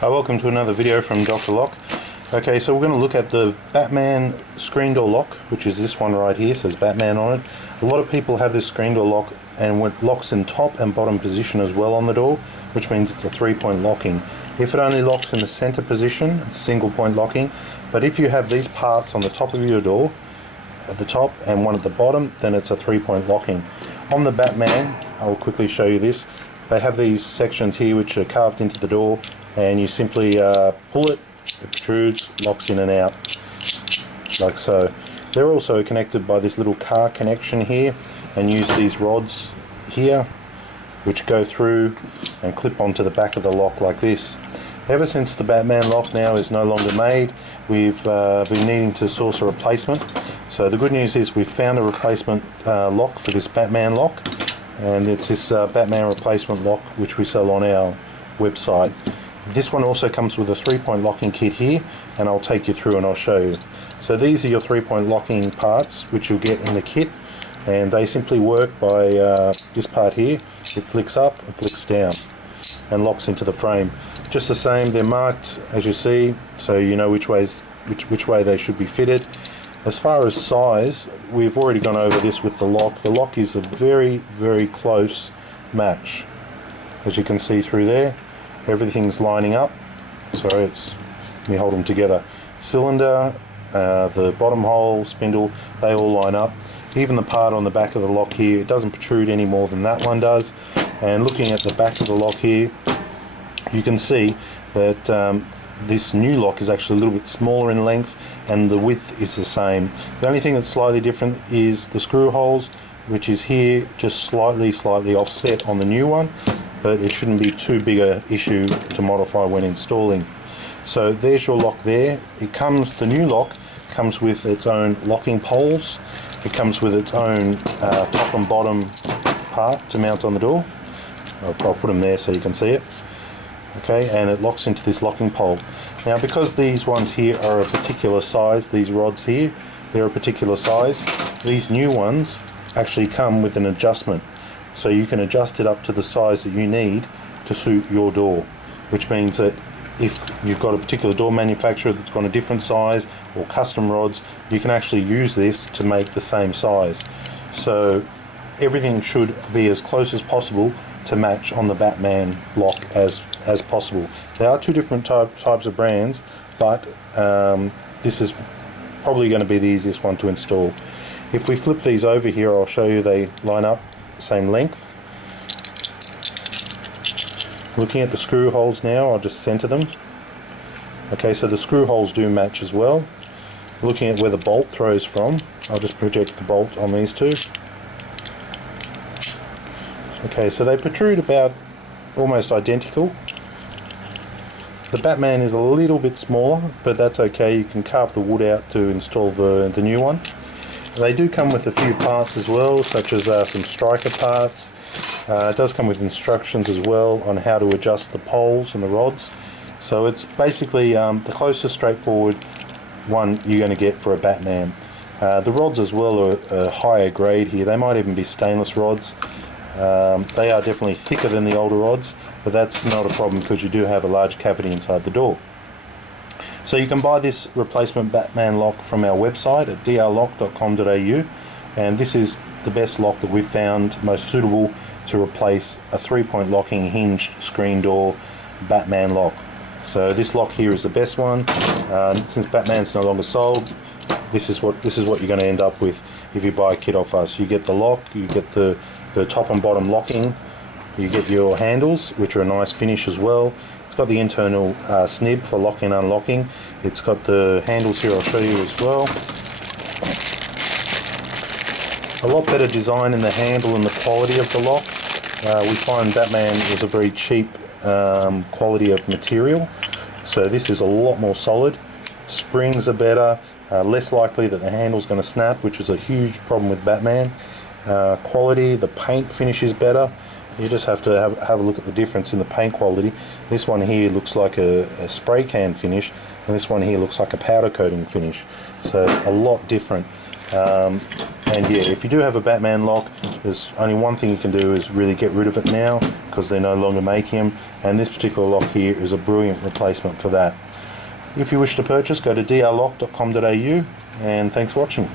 Welcome to another video from Dr. Lock. Okay, so we're going to look at the Batman screen door lock, which is this one right here, says Batman on it. A lot of people have this screen door lock and it locks in top and bottom position as well on the door, which means it's a 3-point locking. If it only locks in the center position, it's single point locking, but if you have these parts on the top of your door, at the top and one at the bottom, then it's a 3-point locking. On the Batman, I'll quickly show you this. They have these sections here which are carved into the door, and you simply pull it, it protrudes, locks in and out, like so. They're also connected by this little car connection here, and use these rods here, which go through and clip onto the back of the lock like this. Ever since the Batman lock now is no longer made, we've been needing to source a replacement. So the good news is we've found a replacement lock for this Batman lock, and it's this Batman replacement lock which we sell on our website. This one also comes with a 3-point locking kit here, and I'll take you through and I'll show you. So these are your 3-point locking parts which you'll get in the kit, and they simply work by this part here. It flicks up and flicks down and locks into the frame. Just the same, they're marked as you see, so you know which way they should be fitted. As far as size, we've already gone over this with the lock. The lock is a very, very close match. As you can see through there, everything's lining up. Sorry, let me hold them together. Cylinder, the bottom hole, spindle, they all line up. Even the part on the back of the lock here, it doesn't protrude any more than that one does. And looking at the back of the lock here, you can see that this new lock is actually a little bit smaller in length, and the width is the same. The only thing that's slightly different is the screw holes, which is here, just slightly offset on the new one, but it shouldn't be too big a issue to modify when installing. So there's your lock there. The new lock comes with its own locking poles. It comes with its own top and bottom part to mount on the door. I'll put them there so you can see it. Okay, and it locks into this locking pole. Now, because these ones here are a particular size, these rods here, they're a particular size, these new ones actually come with an adjustment. So you can adjust it up to the size that you need to suit your door, which means that if you've got a particular door manufacturer that's got a different size or custom rods, you can actually use this to make the same size. So everything should be as close as possible to match on the Batman lock as possible. There are two different types of brands, but this is probably going to be the easiest one to install. If we flip these over here, I'll show you they line up the same length. Looking at the screw holes now, I'll just center them. Okay, so the screw holes do match as well. Looking at where the bolt throws from, I'll just project the bolt on these two. Okay, so they protrude about almost identical. The Batman is a little bit smaller, but that's okay. You can carve the wood out to install the new one. They do come with a few parts as well, such as some striker parts. It does come with instructions as well on how to adjust the poles and the rods. So it's basically the closest straightforward one you're going to get for a Batman. The rods as well are a higher grade here. They might even be stainless rods. They are definitely thicker than the older rods, but that's not a problem because you do have a large cavity inside the door. So you can buy this replacement Batman lock from our website at drlock.com.au, and this is the best lock that we've found most suitable to replace a 3-point locking hinged screen door Batman lock. So this lock here is the best one. Since Batman's no longer sold, this is what you're going to end up with if you buy a kit off us. You get the lock, you get the top and bottom locking, you get your handles, which are a nice finish as well. It's got the internal snib for locking and unlocking. It's got the handles here, I'll show you as well. A lot better design in the handle and the quality of the lock. We find Batman was a very cheap quality of material, so this is a lot more solid. Springs are better, less likely that the handle's going to snap, which is a huge problem with Batman. Quality, the paint finish is better. You just have to have a look at the difference in the paint quality. This one here looks like a spray can finish, and this one here looks like a powder coating finish, so a lot different. And yeah, if you do have a Batman lock, there's only one thing you can do is really get rid of it now, because they're no longer making them, and this particular lock here is a brilliant replacement for that. If you wish to purchase, go to drlock.com.au, and thanks for watching.